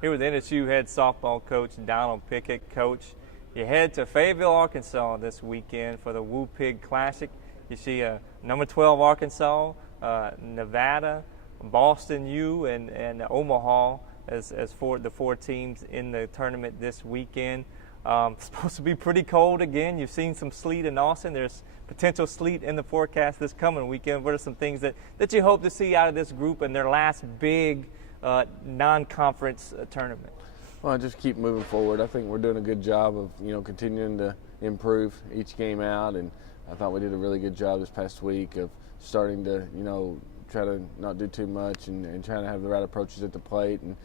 Here with NSU head softball coach Donald Pickett. Coach, you head to Fayetteville, Arkansas this weekend for the Woo Pig Classic. You see number 12 Arkansas, Nevada, Boston U, and Omaha as the four teams in the tournament this weekend. It's supposed to be pretty cold again. You've seen some sleet in Austin. There's potential sleet in the forecast this coming weekend. What are some things that you hope to see out of this group in their last big non-conference tournament? Well, just keep moving forward. I think we're doing a good job of continuing to improve each game out, and I thought we did a really good job this past week of starting to try to not do too much and trying to have the right approaches at the plate. And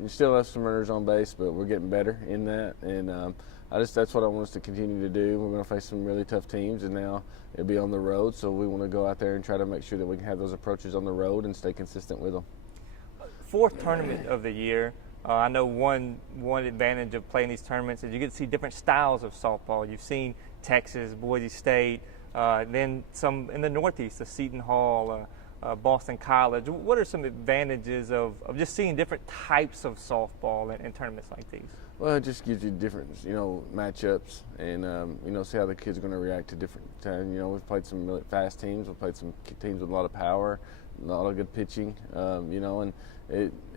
you still have some runners on base, but we're getting better in that. And that's what I want us to continue to do. We're going to face some really tough teams, and now it'll be on the road. So we want to go out there and try to make sure that we can have those approaches on the road and stay consistent with them. Fourth tournament of the year. I know one advantage of playing these tournaments is you get to see different styles of softball. You've seen Texas, Boise State, then some in the Northeast, the Seton Hall, Boston College. What are some advantages of just seeing different types of softball in tournaments like these? Well, it just gives you different, matchups, and see how the kids are going to react to different times. We've played some really fast teams. We've played some teams with a lot of power, a lot of good pitching. And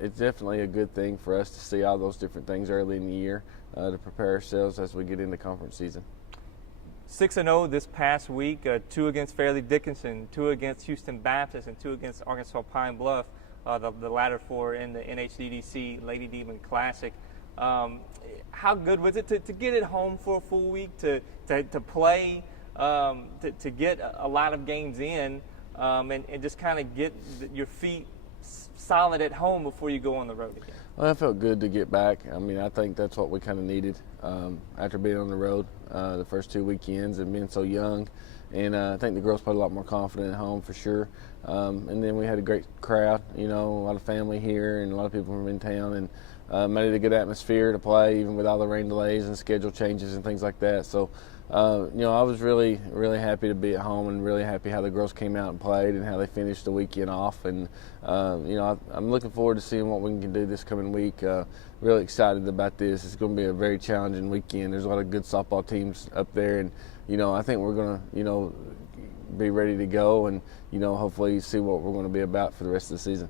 it's definitely a good thing for us to see all those different things early in the year to prepare ourselves as we get into conference season. 6-0 this past week, 2 against Fairleigh Dickinson, 2 against Houston Baptist, and 2 against Arkansas Pine Bluff, the latter 4 in the NHDDC Lady Demon Classic. How good was it to get it home for a full week, to play, to get a lot of games in, and just kind of get your feet solid at home before you go on the road again? Well, it felt good to get back. I think that's what we kind of needed after being on the road the first 2 weekends and being so young. And I think the girls played a lot more confident at home for sure. And then we had a great crowd, a lot of family here and a lot of people from in town, and made it a good atmosphere to play even with all the rain delays and schedule changes and things like that. So, I was really, really happy to be at home and really happy how the girls came out and played and how they finished the weekend off. And, I'm looking forward to seeing what we can do this coming week. Really excited about this. It's going to be a very challenging weekend. There's a lot of good softball teams up there, and, I think we're going to, be ready to go and, hopefully see what we're going to be about for the rest of the season.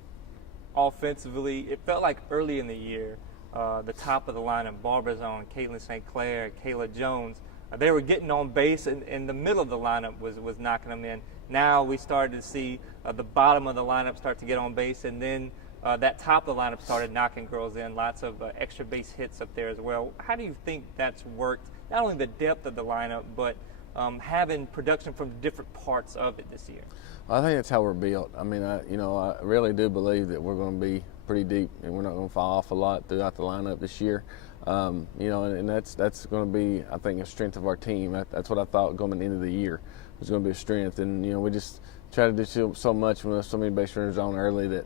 Offensively, it felt like early in the year, the top of the lineup, Barbazon, Caitlin St. Clair, Kayla Jones, they were getting on base, and the middle of the lineup was knocking them in. Now we started to see the bottom of the lineup start to get on base, and then that top of the lineup started knocking girls in. Lots of extra base hits up there as well. How do you think that's worked, not only the depth of the lineup, but having production from different parts of it this year? I think that's how we're built. I really do believe that we're going to be pretty deep and we're not going to fall off a lot throughout the lineup this year. And that's going to be, I think, a strength of our team. That's what I thought going into the end of the year was going to be a strength. And, we just try to do so much when there's so many base runners on early that,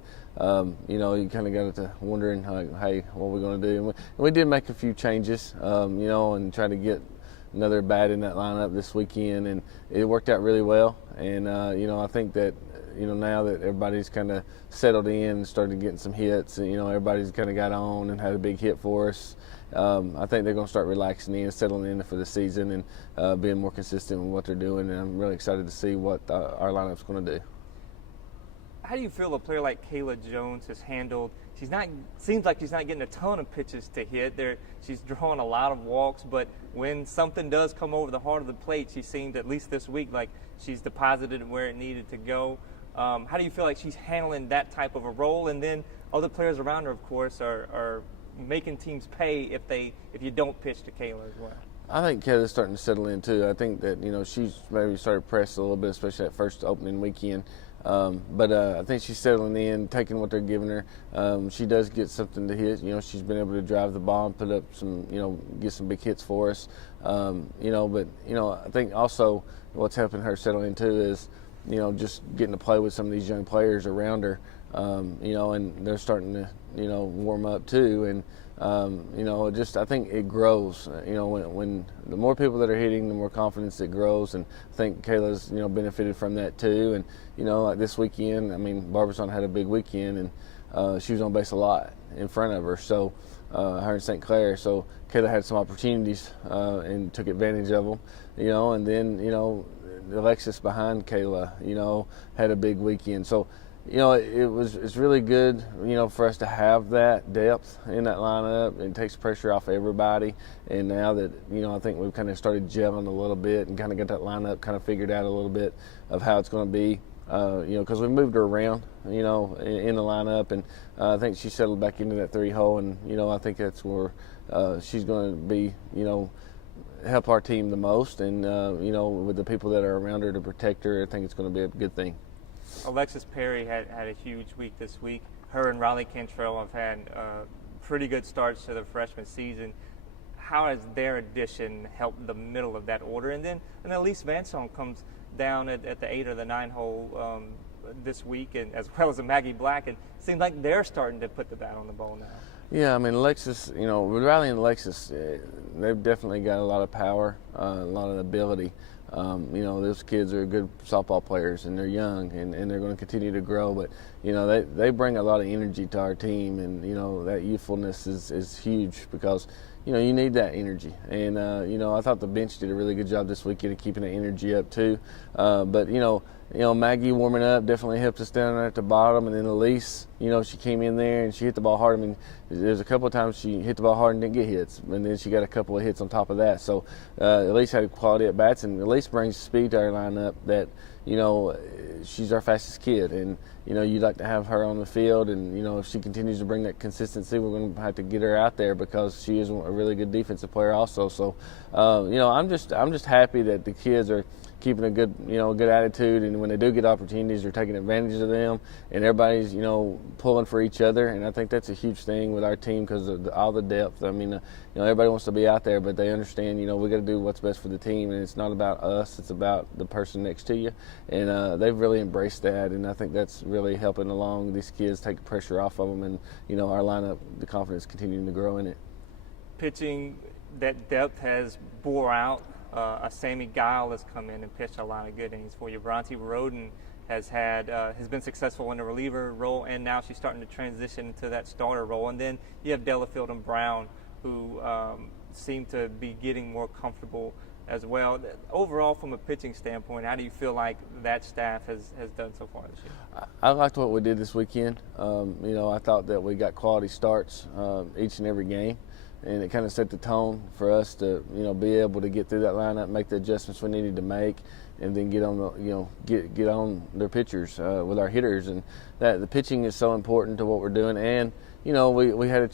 you kind of got to wondering, hey, what are we going to do? And we did make a few changes, and try to get another bat in that lineup this weekend, and it worked out really well. And I think that now that everybody's kind of settled in and started getting some hits, and everybody's kind of got on and had a big hit for us, I think they're going to start relaxing in, settling in for the season, and being more consistent with what they're doing. And I'm really excited to see what our lineup's going to do. How do you feel a player like Kayla Jones has handled? Seems like she's not getting a ton of pitches to hit. She's drawing a lot of walks, but when something does come over the heart of the plate, she seemed, at least this week, like she's deposited it where it needed to go. How do you feel like she's handling that type of a role? And then other players around her, of course, are making teams pay if you don't pitch to Kayla as well. I think Kayla's starting to settle in too. I think that she's maybe started pressed a little bit, especially that first opening weekend. But I think she's settling in, taking what they're giving her. She does get something to hit. She's been able to drive the ball and put up some, get some big hits for us. But I think also what's helping her settle in too is, just getting to play with some of these young players around her. And they're starting to, warm up too. And, I think it grows. When the more people that are hitting, the more confidence it grows. And I think Kayla's, benefited from that too. And, like this weekend, Barbazon had a big weekend, and she was on base a lot. in front of her. So her and St. Clair. So Kayla had some opportunities and took advantage of them, and then, Alexis behind Kayla, had a big weekend. So, it's really good, for us to have that depth in that lineup. It takes pressure off everybody. And now that, I think we've kind of started gelling a little bit and kind of got that lineup kind of figured out a little bit of how it's going to be. Because we moved her around, in the lineup, and I think she settled back into that 3-hole, and I think that's where she's going to be, help our team the most, and with the people that are around her to protect her, I think it's going to be a good thing. Alexis Perry had a huge week this week. Her and Riley Cantrell have had pretty good starts to the freshman season. How has their addition helped the middle of that order? And Elise Vanson comes down at the 8 or the 9 hole this week, and as well as Maggie Black, and it seems like they're starting to put the bat on the ball now. Yeah, I mean, Alexis, with Riley and Alexis, they've definitely got a lot of power, a lot of ability. Those kids are good softball players, and they're young, and they're going to continue to grow. But, they bring a lot of energy to our team, and, that youthfulness is huge because, you need that energy. And, I thought the bench did a really good job this weekend of keeping the energy up too. But, Maggie warming up definitely helped us down there at the bottom. And then Elise, she came in there and she hit the ball hard. I mean, there's a couple of times she hit the ball hard and didn't get hits. And then she got a couple of hits on top of that. So Elise had quality at bats, and Elise brings speed to our lineup that, she's our fastest kid. And, you'd like to have her on the field, and, if she continues to bring that consistency, we're going to have to get her out there because she is a really good defensive player also. So, I'm just happy that the kids are keeping a good attitude, and when they do get opportunities, they're taking advantage of them, and everybody's, pulling for each other. And I think that's a huge thing with our team because of all the depth. I mean, everybody wants to be out there, but they understand, we got to do what's best for the team, and it's not about us, it's about the person next to you. And they've really embraced that, and I think that's really helping along these kids, take the pressure off of them, and, our lineup, the confidence continuing to grow in it. Pitching, that depth has bore out. Sammy Guile has come in and pitched a lot of good innings for you. Bronte Roden has been successful in the reliever role, and now she's starting to transition into that starter role. And then you have Delafield and Brown, who seem to be getting more comfortable as well. Overall, from a pitching standpoint, how do you feel like that staff has done so far this year? I liked what we did this weekend. I thought that we got quality starts each and every game. And it kind of set the tone for us to, be able to get through that lineup, make the adjustments we needed to make, and then get on the, get on their pitchers with our hitters. And that the pitching is so important to what we're doing. And we had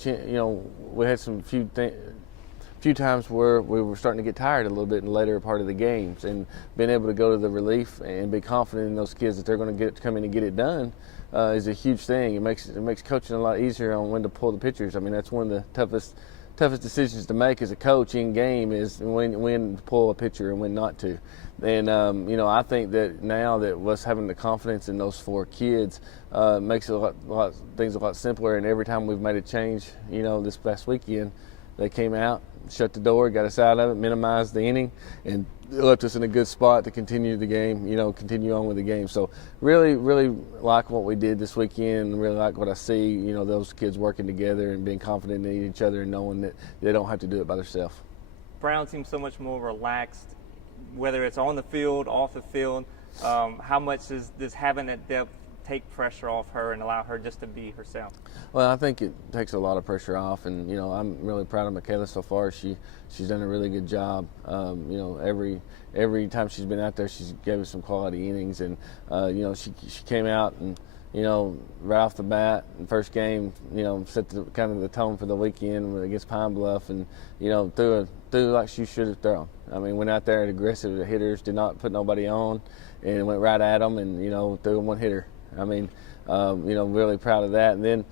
we had some few times where we were starting to get tired a little bit in the later part of the games, and being able to go to the relief and be confident in those kids that they're going to come in and get it done is a huge thing. It makes coaching a lot easier on when to pull the pitchers. I mean, that's one of the toughest decisions to make as a coach in game is when to pull a pitcher and when not to. And I think that now that us having the confidence in those 4 kids makes things a lot simpler. And every time we've made a change, this past weekend, they came out, shut the door, got us out of it, minimized the inning, and left us in a good spot to continue the game, continue on with the game. So really, really like what we did this weekend, really like what I see, those kids working together and being confident in each other and knowing that they don't have to do it by themselves. Brown seems so much more relaxed, whether it's on the field, off the field. How much does having that depth take pressure off her and allow her just to be herself? Well, I think it takes a lot of pressure off, and I'm really proud of Michaela so far. She's done a really good job. Every time she's been out there, she's gave us some quality innings, and she came out and right off the bat, in first game, set the kind of the tone for the weekend against Pine Bluff, and threw like she should have thrown. I mean, went out there aggressive. The hitters did not put nobody on, and went right at them, and threw them one hitter. I mean, really proud of that. And then,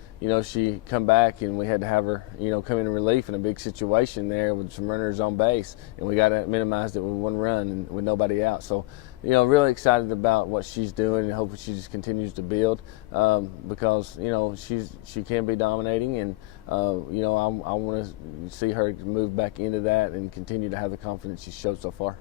she come back and we had to have her, come in relief in a big situation there with some runners on base, and we got to minimize it with 1 run and with nobody out. So, really excited about what she's doing, and hope she just continues to build because, she can be dominating, and, I want to see her move back into that and continue to have the confidence she's showed so far.